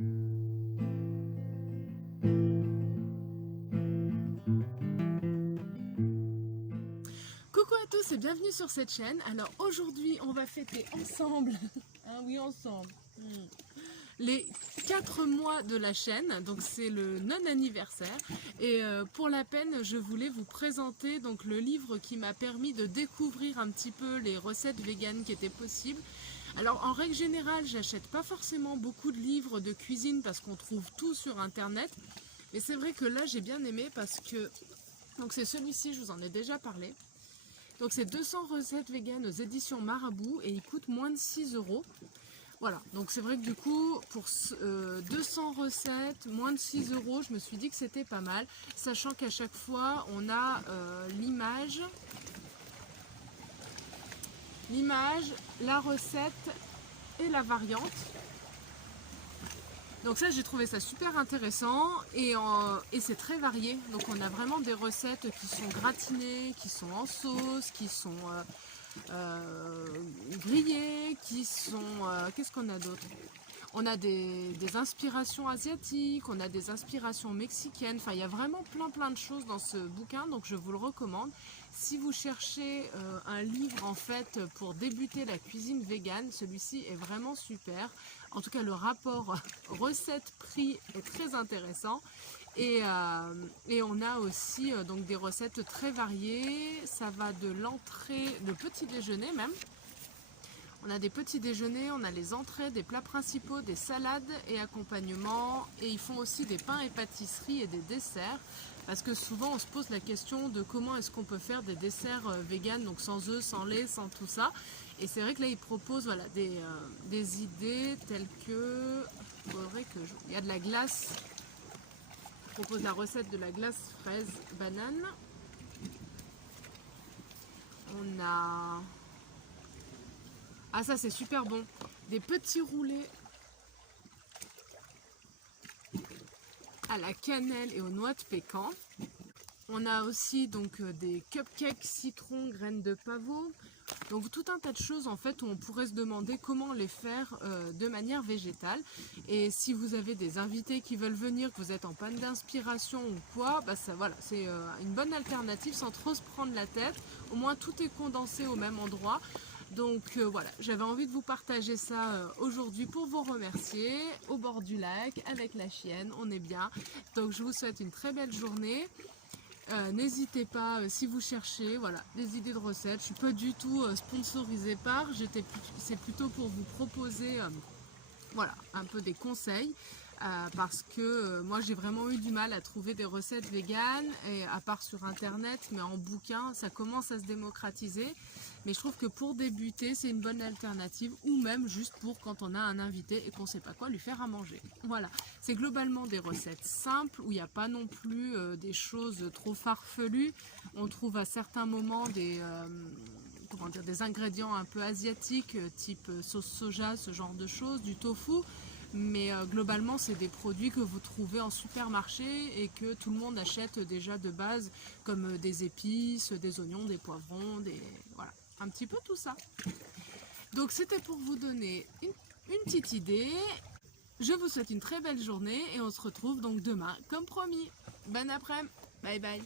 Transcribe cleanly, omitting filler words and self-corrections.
Coucou à tous et bienvenue sur cette chaîne. Alors aujourd'hui on va fêter ensemble, ah oui ensemble, les 4 mois de la chaîne, donc c'est le non-anniversaire. Et pour la peine je voulais vous présenter donc le livre qui m'a permis de découvrir un petit peu les recettes véganes qui étaient possibles. Alors en règle générale j'achète pas forcément beaucoup de livres de cuisine parce qu'on trouve tout sur internet. Mais c'est vrai que là j'ai bien aimé parce que donc c'est celui-ci, je vous en ai déjà parlé. Donc c'est 200 recettes véganes aux éditions Marabout et il coûte moins de 6 €. Voilà, donc c'est vrai que du coup pour 200 recettes, moins de 6 €, je me suis dit que c'était pas mal. Sachant qu'à chaque fois on a l'image, la recette et la variante. Donc ça j'ai trouvé ça super intéressant et c'est très varié. Donc on a vraiment des recettes qui sont gratinées, qui sont en sauce, qui sont grillées, qui sont... qu'est-ce qu'on a d'autre? On a des inspirations asiatiques, on a des inspirations mexicaines, enfin il y a vraiment plein de choses dans ce bouquin, donc je vous le recommande. Si vous cherchez un livre en fait pour débuter la cuisine végane, celui-ci est vraiment super. En tout cas le rapport recette-prix est très intéressant. Et on a aussi donc des recettes très variées, ça va de l'entrée, le petit déjeuner même. On a des petits déjeuners, on a les entrées, des plats principaux, des salades et accompagnements. Et ils font aussi des pains et pâtisseries et des desserts. Parce que souvent on se pose la question de comment est-ce qu'on peut faire des desserts véganes, donc sans œufs, sans lait, sans tout ça. Et c'est vrai que là ils proposent voilà, des idées telles que... Il y a de la glace. Ils proposent la recette de la glace fraise banane. On a... Ah ça c'est super bon, des petits roulés à la cannelle et aux noix de pécan. On a aussi donc des cupcakes citron graines de pavot. Donc tout un tas de choses en fait où on pourrait se demander comment les faire de manière végétale. Et si vous avez des invités qui veulent venir, que vous êtes en panne d'inspiration ou quoi, bah ça voilà, c'est une bonne alternative sans trop se prendre la tête. Au moins tout est condensé au même endroit. Donc voilà, j'avais envie de vous partager ça aujourd'hui pour vous remercier, au bord du lac, avec la chienne, on est bien. Donc je vous souhaite une très belle journée. N'hésitez pas si vous cherchez voilà, des idées de recettes. Je ne suis pas du tout sponsorisée par, c'est plutôt pour vous proposer voilà, un peu des conseils. Parce que moi j'ai vraiment eu du mal à trouver des recettes véganes, et à part sur internet, mais en bouquin ça commence à se démocratiser. Mais je trouve que pour débuter c'est une bonne alternative, ou même juste pour quand on a un invité et qu'on ne sait pas quoi lui faire à manger. Voilà, c'est globalement des recettes simples où il n'y a pas non plus des choses trop farfelues. On trouve à certains moments des ingrédients un peu asiatiques, type sauce soja, ce genre de choses, du tofu. Mais globalement c'est des produits que vous trouvez en supermarché et que tout le monde achète déjà de base, comme des épices, des oignons, des poivrons, voilà, un petit peu tout ça. Donc c'était pour vous donner une petite idée. Je vous souhaite une très belle journée et on se retrouve donc demain comme promis. Bon après-midi, bye bye.